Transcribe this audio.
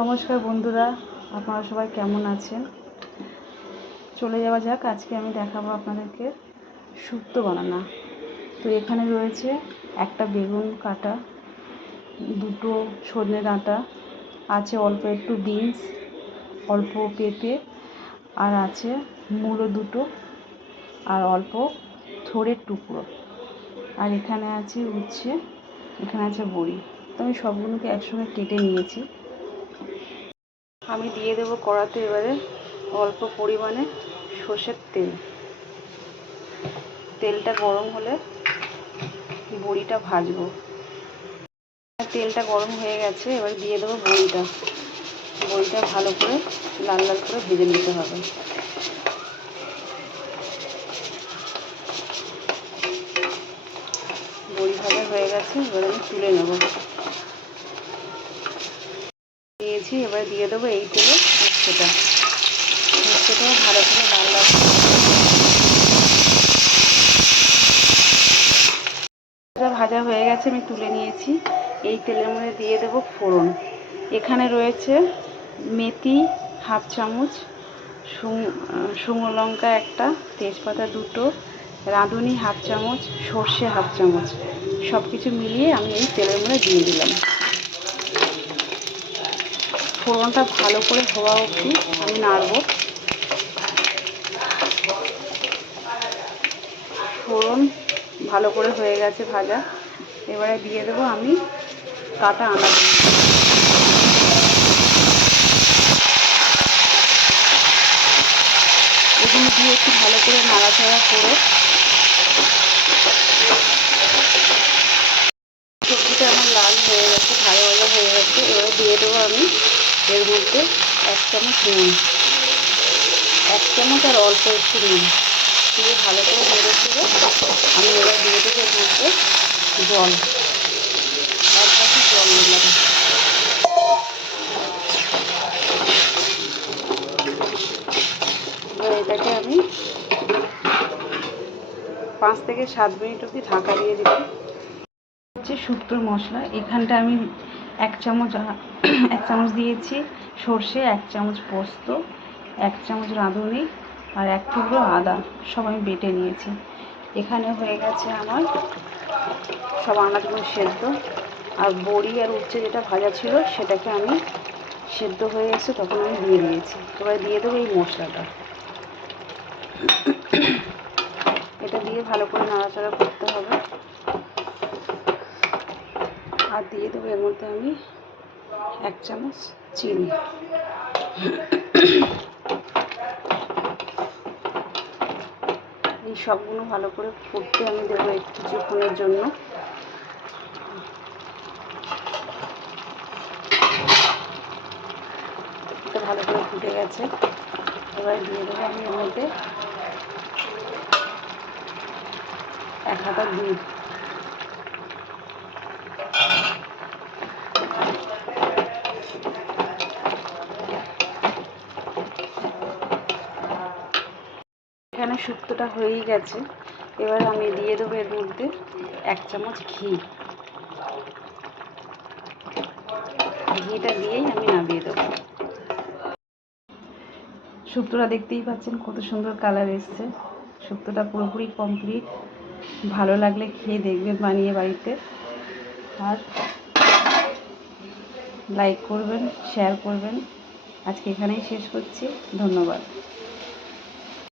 নমস্কার বন্ধুরা, আপনারা সবাই কেমন আছেন? চলে যাওয়া যাক। আজকে আমি দেখাবো আপনাদেরকে শুক্তো বানানো। তো এখানে রয়েছে একটা বেগুন কাটা, দুটো সজনে ডাঁটা, আছে অল্প একটু বিনস, অল্প পেঁপে, আর আছে মূলো দুটো, আর অল্প থোড়ের টুকরো, আর এখানে আছে উচ্ছে, এখানে আছে বড়ি। তো আমি সবগুলোকে একসঙ্গে কেটে নিয়েছি। আমি দিয়ে দেবো কড়াতে এবারে অল্প পরিমাণে সর্ষের তেল। তেলটা গরম হলে বড়িটা ভাজবো। তেলটা গরম হয়ে গেছে, এবার দিয়ে দেবো বড়িটা। বড়িটা ভালো করে লাল লাল করে ভেজে নিতে হবে। বড়ি ভাজা হয়ে গেছে, এবার আমি তুলে নেব। দিয়েছি, এবার দিয়ে দেবো এই তেলে উচ্ছেটা। উচ্ছেটাও ভালো করে লাল লাল ভাজা হয়ে গেছে, আমি তুলে নিয়েছি। এই তেলের মধ্যে দিয়ে দেবো ফোড়ন। এখানে রয়েছে মেথি হাফ চামচ, শুকনো লঙ্কা একটা, তেজপাতা দুটো, রাঁধুনি হাফ চামচ, সর্ষে হাফ চামচ, সব কিছু মিলিয়ে আমি এই তেলের মধ্যে দিয়ে দিলাম। ফোড়নটা ভালো করে হওয়া অবধি আমি নাড়ব। ফোড়ন ভালো করে হয়ে গেছে ভাজা, এবারে দিয়ে দেবো আমি কাটা আনাজ। এগুলো দিয়ে একটু ভালো করে নাড়াচাড়া করে সবজিটা আমার লাল হয়ে গেছে, ভাজা ভাজা হয়ে গেছে। এবারে দিয়ে দেবো আমি এর মধ্যে 1 চামচ নুন, 1 চামচ আর অল্প একটু নুন দিয়ে ভালো করে নেড়ে চেড়ে আমি এবার দিয়ে দেবো এর মধ্যে জল। 1 বাটি জল দিলাম। এবার এটাকে আমি 5 থেকে 7 মিনিট অবধি ঢাকা দিয়ে দিলাম। হচ্ছে শুক্তোর মশলা। এখানটা আমি 1 চামচ দিয়েছি সর্ষে, 1 চামচ পোস্ত, 1 চামচ রাঁধুনি, আর 1 টুকরো আদা, সব আমি বেটে নিয়েছি। এখানে হয়ে গেছে আমার সব আনাজগুলো সেদ্ধ, আর বড়ি আর উচ্ছে যেটা ভাজা ছিল সেটাকে আমি সেদ্ধ হয়ে এসে তখন আমি দিয়ে দিয়েছি। এবার দিয়ে দেবো এই মশলাটা। এটা দিয়ে ভালো করে নাড়াচাড়া করতে হবে। আর দিয়ে দেবো এর মধ্যে আমি 1 চামচ চিনি। এই সবগুলো ভালো করে ফুটতে আমি দেবো কিছুক্ষণের জন্য। এটা ভালো করে ফুটে গেছে, এবার দিয়ে দেবো আমি এর মধ্যে 1 হাতা দুধ। এখানে শুক্তোটা হয়েই গেছে, এবার আমি দিয়ে দেবো এর মধ্যে 1 চামচ ঘি। ঘিটা দিয়েই আমি নামিয়ে দেবো। শুক্তোটা দেখতেই পাচ্ছেন কত সুন্দর কালার এসছে। শুক্তোটা পুরোপুরি কমপ্লিট। ভালো লাগলে খেয়ে দেখবেন বানিয়ে বাড়িতে, আর লাইক করবেন, শেয়ার করবেন। আজকে এখানেই শেষ করছি। ধন্যবাদ।